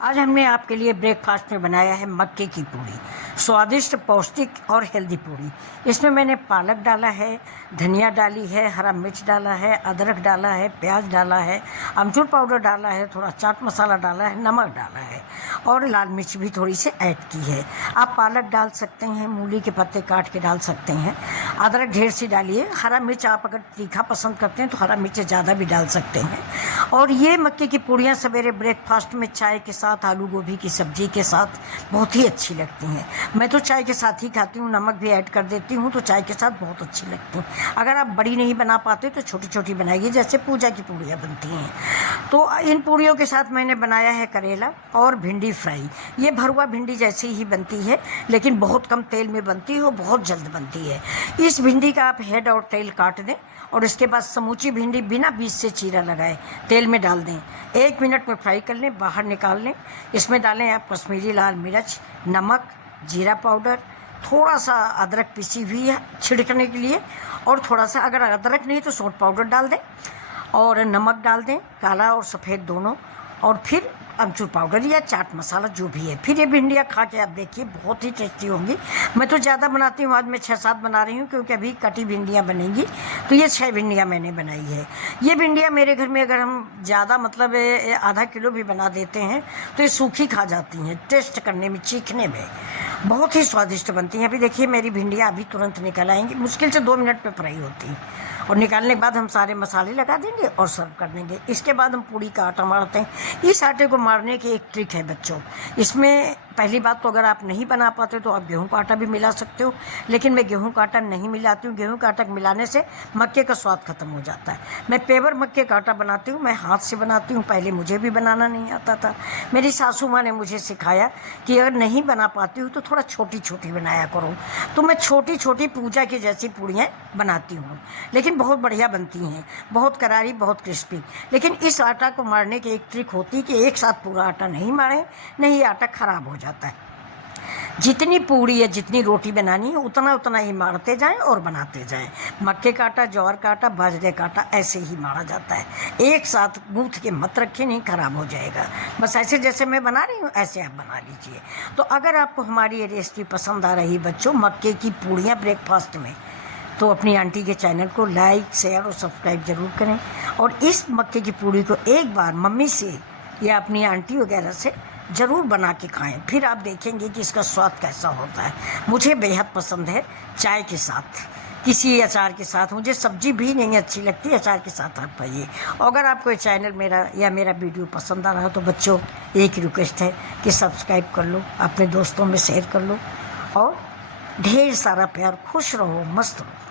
आज हमने आपके लिए ब्रेकफास्ट में बनाया है मक्के की पूड़ी। स्वादिष्ट, पौष्टिक और हेल्दी पूड़ी। इसमें मैंने पालक डाला है, धनिया डाली है, हरा मिर्च डाला है, अदरक डाला है, प्याज डाला है, अमचूर पाउडर डाला है, थोड़ा चाट मसाला डाला है, नमक डाला है और लाल मिर्च भी थोड़ी सी ऐड की है। आप पालक डाल सकते हैं, मूली के पत्ते काट के डाल सकते हैं, अदरक ढेर सी डालिए। हरा मिर्च आप अगर तीखा पसंद करते हैं तो हरा मिर्च ज़्यादा भी डाल सकते हैं। और ये मक्के की पूड़ियाँ सवेरे ब्रेकफास्ट में चाय के साथ, आलू गोभी की सब्जी के साथ बहुत ही अच्छी लगती हैं। मैं तो चाय के साथ ही खाती हूँ, नमक भी ऐड कर देती हूँ तो चाय के साथ बहुत अच्छी लगती हैं। अगर आप बड़ी नहीं बना पाते तो छोटी छोटी बनाइए, जैसे पूजा की पूड़ियाँ बनती हैं। तो इन पूड़ियों के साथ मैंने बनाया है करेला और भिंडी फ्राई। ये भरुआ भिंडी जैसी ही बनती है, लेकिन बहुत कम तेल में बनती है और बहुत जल्द बनती है। इस भिंडी का आप हेड और टेल काट दें और इसके बाद समूची भिंडी बिना बीज से चीरा लगाए तेल में डाल दें। 1 मिनट में फ्राई कर लें, बाहर निकाल लें। इसमें डालें आप कश्मीरी लाल मिर्च, नमक, जीरा पाउडर, थोड़ा सा अदरक पिसी हुई है छिड़कने के लिए, और थोड़ा सा अगर अदरक नहीं तो सौंठ पाउडर डाल दें और नमक डाल दें, काला और सफ़ेद दोनों, और फिर अमचूर पाउडर या चाट मसाला जो भी है। फिर ये भिंडियाँ खा के आप देखिए, बहुत ही टेस्टी होंगी। मैं तो ज़्यादा बनाती हूँ, आज मैं 6-7 बना रही हूँ क्योंकि अभी कटी भिंडियाँ बनेंगी, तो ये 6 भिंडियाँ मैंने बनाई है। ये भिंडियाँ मेरे घर में अगर हम ज़्यादा मतलब आधा किलो भी बना देते हैं तो ये सूखी खा जाती हैं। टेस्ट करने में, चीखने में बहुत ही स्वादिष्ट बनती हैं। अभी देखिए मेरी भिंडियाँ अभी तुरंत निकल आएंगी, मुश्किल से 2 मिनट में फ्राई होती हैं। और निकालने के बाद हम सारे मसाले लगा देंगे और सर्व कर देंगे। इसके बाद हम पूड़ी का आटा मारते हैं। इस आटे को मारने की एक ट्रिक है बच्चों। इसमें पहली बात तो अगर आप नहीं बना पाते तो आप गेहूं का आटा भी मिला सकते हो, लेकिन मैं गेहूं का आटा नहीं मिलाती हूँ। गेहूं का आटा मिलाने से मक्के का स्वाद खत्म हो जाता है। मैं पेवर मक्के का आटा बनाती हूँ, मैं हाथ से बनाती हूँ। पहले मुझे भी बनाना नहीं आता था, मेरी सासू माँ ने मुझे सिखाया कि अगर नहीं बना पाती हूँ तो थोड़ा छोटी छोटी बनाया करो। तो मैं छोटी छोटी पूजा की जैसी पूड़ियाँ बनाती हूँ, लेकिन बहुत बढ़िया बनती हैं, बहुत करारी, बहुत क्रिस्पी। लेकिन इस आटा को मारने की एक ट्रिक होती है कि एक साथ पूरा आटा नहीं मारें, नहीं आटा ख़राब हो जाता है। जितनी पूड़ी या जितनी रोटी बनानी है उतना उतना ही मारते जाएं और बनाते जाएं। मक्के का आटा, ज्वार का आटा, बाजरे का आटा ऐसे ही मारा जाता है। एक साथ गूँथ के मत रखिए, नहीं ख़राब हो जाएगा। बस ऐसे जैसे मैं बना रही हूँ ऐसे आप बना लीजिए। तो अगर आपको हमारी ये रेसिपी पसंद आ रही बच्चों, मक्के की पूड़ियाँ ब्रेकफास्ट में, तो अपनी आंटी के चैनल को लाइक, शेयर और सब्सक्राइब ज़रूर करें। और इस मक्के की पूड़ी को एक बार मम्मी से या अपनी आंटी वगैरह से ज़रूर बना के खाएं, फिर आप देखेंगे कि इसका स्वाद कैसा होता है। मुझे बेहद पसंद है चाय के साथ, किसी अचार के साथ। मुझे सब्जी भी नहीं अच्छी लगती, अचार के साथ आप पाइए। अगर आपको ये चैनल मेरा या मेरा वीडियो पसंद आ रहा हो तो बच्चों एक रिक्वेस्ट है कि सब्सक्राइब कर लो, अपने दोस्तों में शेयर कर लो और ढेर सारा प्यार। खुश रहो, मस्त रहो।